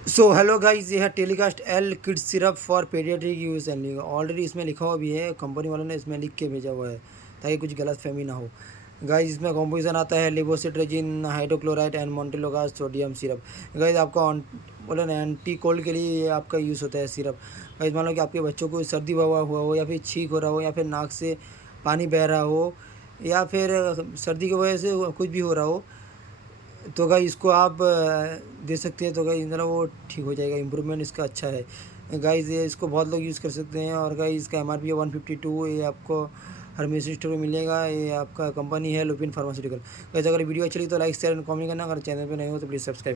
So hello guys, ये है telecast L kids syrup for paediatric use and already इसमें लिखा हुआ भी है, कंपनी वालों ने इसमें लिख के भेजा हुआ है ताकि कुछ गलत फहमी ना हो। गाइस इसमें कॉम्पोजिशन आता है levocetirizine, hydrochloride and montelukast sodium syrup. Guys आपका बोले ना एंटी कोल्ड के लिए ये आपका यूज़ होता है सिरप। गाइस मान लो कि आपके बच्चों को सर्दी हुआ हो या फिर छींक हो रहा हो या फिर नाक से पानी बह रहा हो या फिर सर्दी की वजह से कुछ भी हो रहा हो, तो गाइस इसको आप दे सकते हैं। तो गाइस मतलब वो ठीक हो जाएगा, इम्प्रूवमेंट इसका अच्छा है। गाइस ये इसको बहुत लोग यूज़ कर सकते हैं। और गाइस इसका एम आर पी है 152। ये आपको हर मेडिसिन स्टोर में मिलेगा। ये आपका कंपनी है लुपिन फार्मास्यूटिकल। गाइस अगर वीडियो अच्छी लगी तो लाइक शेयर एंड कमेंट करना। अगर चैनल पे नए हो तो प्लीज़ सब्सक्राइब।